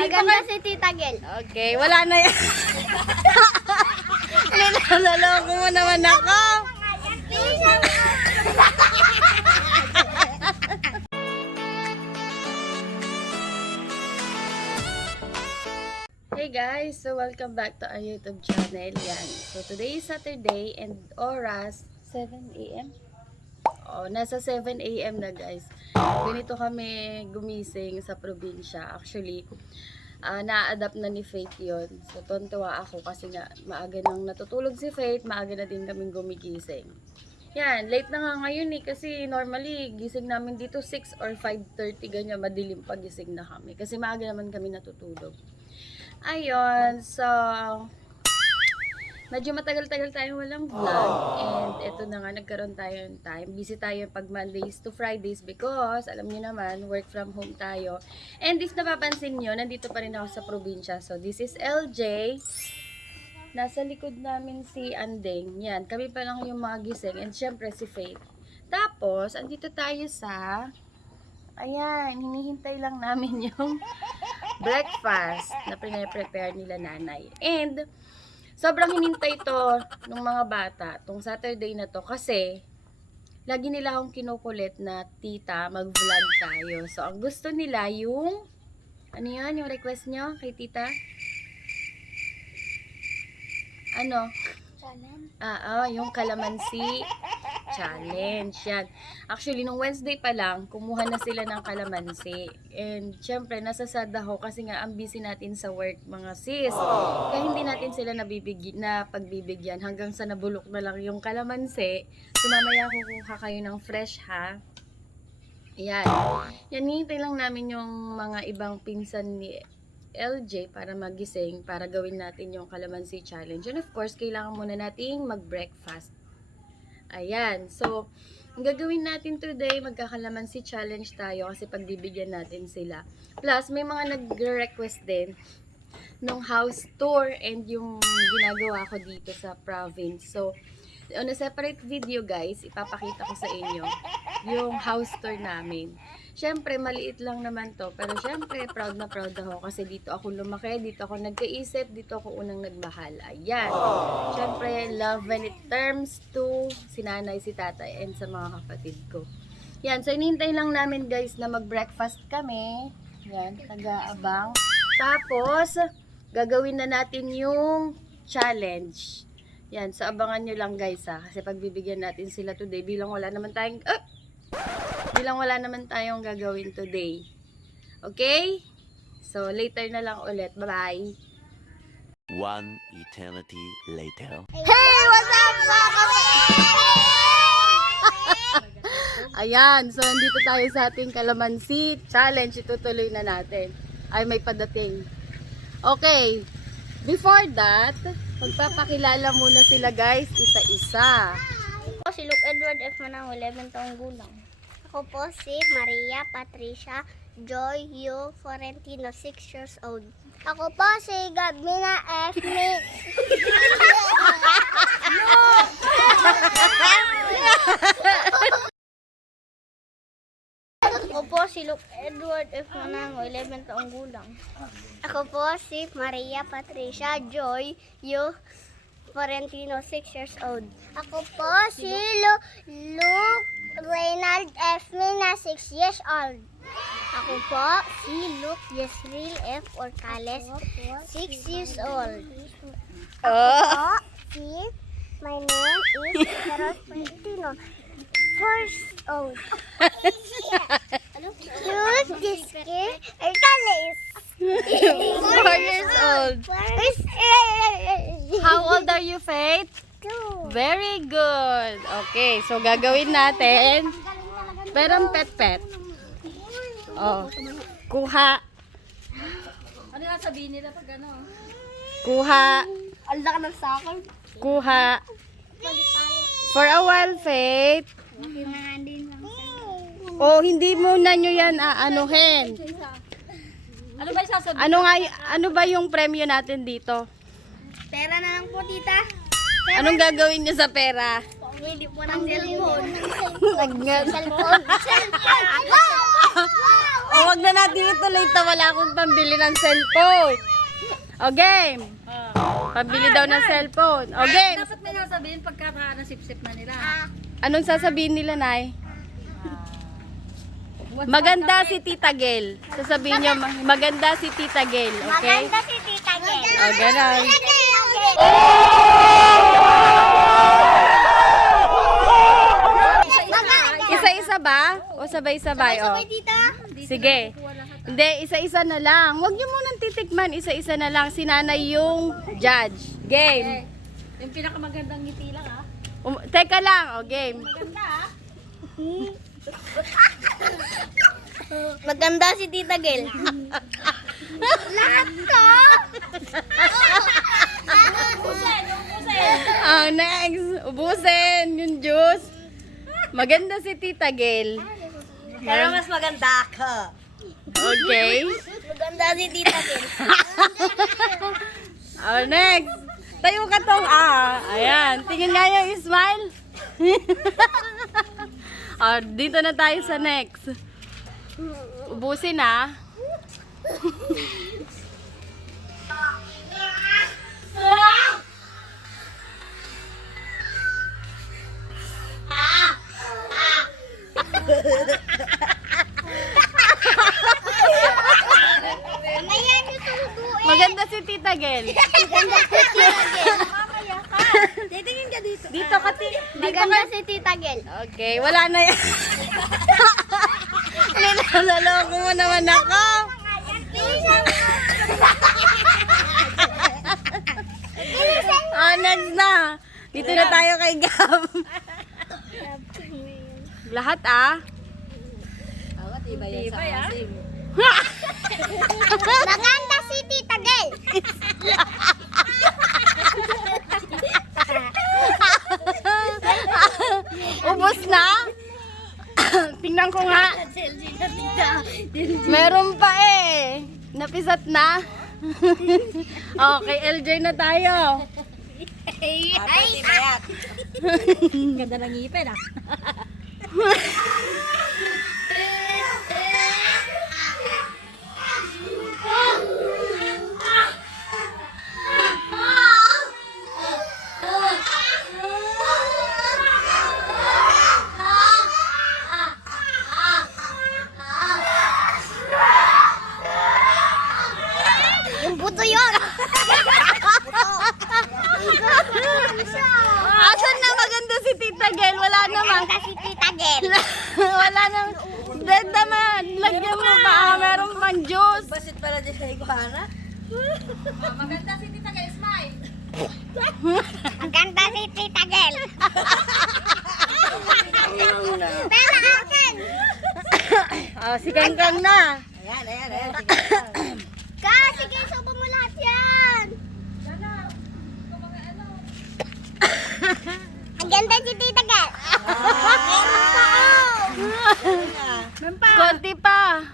Maganda si Tita Gel. Okay, wala na yan. Nilaloko mo naman ako. Hey guys, so welcome back to our YouTube channel. Yan. So today is Saturday and oras 7 a.m. Oh, nasa 7 a.m. na guys. Ganito kami gumising sa probinsya. Actually, na-adapt na ni Faith yun. So tontuwa ako kasi nga maaga nang natutulog si Faith, maaga na din kaming gumigising. Yan, late na nga ngayon eh kasi normally gising namin dito 6 or 5:30 ganyan, madilim pa gising na kami kasi maaga naman kami natutulog. Ayun, so medyo matagal-tagal tayong walang vlog and eto na nga, nagkaroon tayo ng time. Busy tayo pag Mondays to Fridays because alam niyo naman, work from home tayo. And if napapansin niyo, nandito pa rin ako sa probinsya. So this is LJ. Nasa likod namin si Andeng. Yan, kami pa lang yung mga gising and syempre si Faith. Tapos, andito tayo sa ayan, hinihintay lang namin yung breakfast na prepare nila nanay. And sobrang hinintay to ng mga bata, tong Saturday na to, kasi lagi nila akong kinukulit na tita, mag-vlog tayo. So, ang gusto nila yung, ano yan, yung request nyo kay tita? Ano? Challenge. Yung kalamansi challenge. Yan. Actually, nung Wednesday pa lang, kumuha na sila ng kalamansi. And, syempre, nasasad ako kasi nga ang busy natin sa work, mga sis. Kaya hindi natin sila pagbibigyan hanggang sa nabulok na lang yung kalamansi. So, mamaya kukuha kayo ng fresh, ha? Ayan. Yan, hintay lang namin yung mga ibang pinsan ni LJ para magising, para gawin natin yung kalamansi challenge. And of course, kailangan muna nating mag-breakfast. Ayan. So, ang gagawin natin today, magkakalamansi challenge tayo kasi pagbibigyan natin sila. Plus, may mga nagre-request din nung house tour and yung ginagawa ko dito sa province. So, on a separate video guys, ipapakita ko sa inyo yung house tour namin. Syempre, maliit lang naman to. Pero syempre, proud na proud ako kasi dito ako lumaki, dito ako nagkaisip, dito ako unang nagmahal. Ayan. Syempre, love when it terms to si nanay, si tatay, and sa mga kapatid ko. Yan. So, inihintay lang namin guys na mag-breakfast kami. Yan. Taga-abang. Tapos, gagawin na natin yung challenge. Yan. So, abangan nyo lang guys ha. Kasi pagbibigyan natin sila today, bilang wala naman tayong gagawin today. Okay? So, later na lang ulit. Bye-bye. One eternity later. Hey, what's up mga kami? Ayan. So, nandito tayo sa ating kalamansi challenge. Itutuloy na natin. Ay, may padating. Okay. Before that, magpapakilala muna sila guys, isa-isa. Ako si Luke Edward F. Manang, 11 taong gulang. Ako po si Maria Patricia Joy Yu Florentino, 6 years old. Ako po si Gabina F. Mix. Ako po si Luke Edward F. Manang, 11 taong gulang. Ako po si Maria Patricia Joy Yu Florentino, 6 years old. Ako po si Luke Reynald F. Mina, 6 years old. Ako po si Luke Yesril F. Orcales, 6 years old. Ako si, my name is Carol Florentino, 4 years old. Luke Yesril Orcales, 4 years old. How old are you, Faith? 2. Very good. Okay, so gagawin natin perang pet-pet. Oh, kuha. Ano yung sabihin nila pag ano? Kuha. Alda ka ng sakal. Kuha. Galit tayo. For a while, Faith. Kinahandi lang. Oh, hindi muna nyo yan aanuhin. Ano ba yung sasabihin? Ano ba yung premyo natin dito? Pera na lang po, tita. Anong gagawin nyo sa pera? Pumili po ng cellphone. Naggan. Cellphone. Cellphone. Wow! Huwag na natin ituloy ito. Wala akong pambili ng cellphone. O, game. Pambili daw ng cellphone. O, game. Dapat may nasabihin pagka nasip-sip na nila. Anong sasabihin nila, Nay? Maganda si Tita Gel. Sasabihin nyo, maganda si Tita Gel. Okay? Maganda si Tita Gel. O, ganon. Isa-isa ba? O sabay-sabay? O. Tita? Sige. Hindi, isa-isa na lang. Huwag nyo munang titikman. Isa-isa na lang. Si Nanay yung judge. Game. Yung pinakamagandang ngiti lang Teka lang. O, game. Maganda si Tita Gel. Lahat to? Next. Ubusin yung juice. Maganda si Tita Gel. Pero mas maganda ka. Okay. Maganda si Tita Gel. Next. Tayo ka tong Ayan. Tingin nga yung smile. Dito na tayo sa next. Ubusin Mamaya niyo susubuin. Maganda si Tita Gel. Maganda si Tita Gel. Titingin ka dito. Dito ka, Maganda si Tita Gel. Okay, wala na yan. Nilaloko mo naman ako. Next na. Dito na tayo kay Gab. Lahat Iba yan sa asim. Maganda si Tita Gel. Ubus na? Tingnan ko nga. Meron pa Napisat na. Okay, LJ na tayo. Ganda ng ngipin Yung buto yun. Asan na maganda si Tita Gel? Wala naman. Maganda si Tita Gel. Wala naman. Dead naman. Lagyan mo pa. Meron pang juice. Basit pala dyan sa iguana. Maganda si Tita Gel, smile. Maganda si Tita Gel. Pero akin. Si Kangkang na. Ayan. Ka, sige, subo mo lahat yan. Ang ganda si Tita Gel. Konti pa.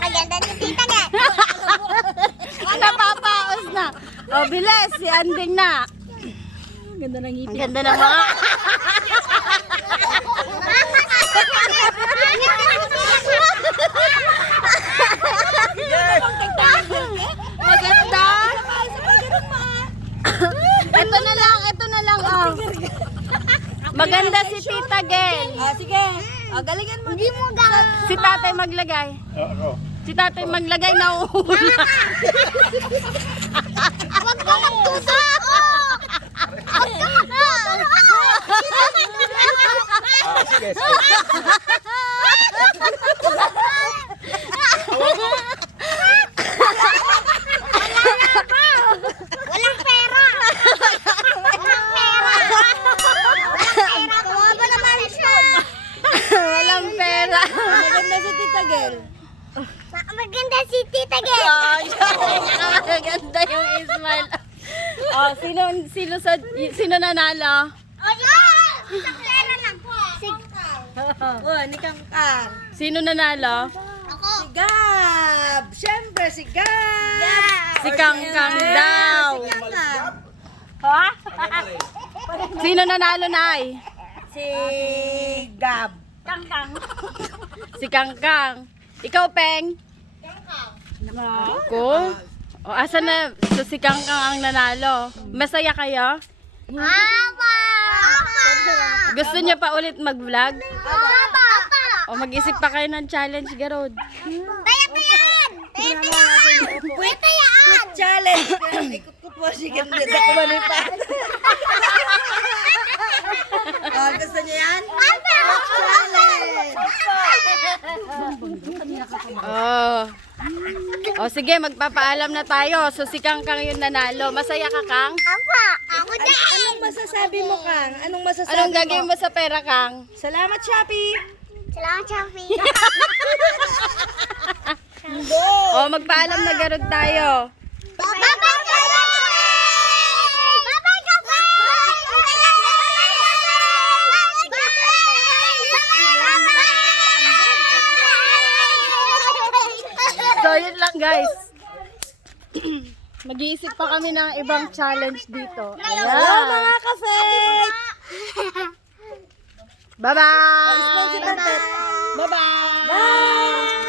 Ang ganda si Tita Gel. Napapaos na. Bilis. Si Anding na. Ganda ng ngipin. Ang ganda ng mga. Maganda. Ito na lang. Maganda si Tita Gel. Sige. Galingan mo. Hindi mo gawin. Si tatay maglagay. Si tatay maglagay na uuna. Huwag ka magtuto. Huwag ka Walang pera. Kawawa naman siya. Walang pera. Maganda si Tita Gel. Maganda si Tita Gel. Maganda yung smile. Sino nanalo? Isang pera lang po. Ni Kangkang. Sino nanalo? Ako. Si Gab. Siyempre si Gab. Si Kangkang daw. Si Kangkang. Ha? Sino nanalo, Nay? Si Gab. Si Kangkang. Ikaw, Peng? Ako? O, asa na? So, si Kangkang ang nanalo. Masaya kayo? Apa! Gusto niyo pa ulit mag-vlog? Apa! O, mag-isip pa kayo ng challenge, Garod. Tayaan! Tayaan! Challenge. Ikot ko po si Gab. Hindi ako malipat. Oh, gusto niyo yan? Challenge. Oh. O, sige, magpapaalam na tayo. So, si Kangkang yung nanalo. Masaya ka, Kang? Apa! Ako din! Anong masasabi mo, Kang? Anong masasabi Anong gagawin mo sa pera, Kang? Salamat, Shopee. Salamat, Chafi. O, magpaalam na, Garod tayo. Bye-bye, Chafi! Bye-bye, Chafi! So, yun lang, guys. Mag-iisip pa kami ng ibang challenge dito. Hello, Ayan. mga kafe. Bye-bye! Bye-bye. Bye.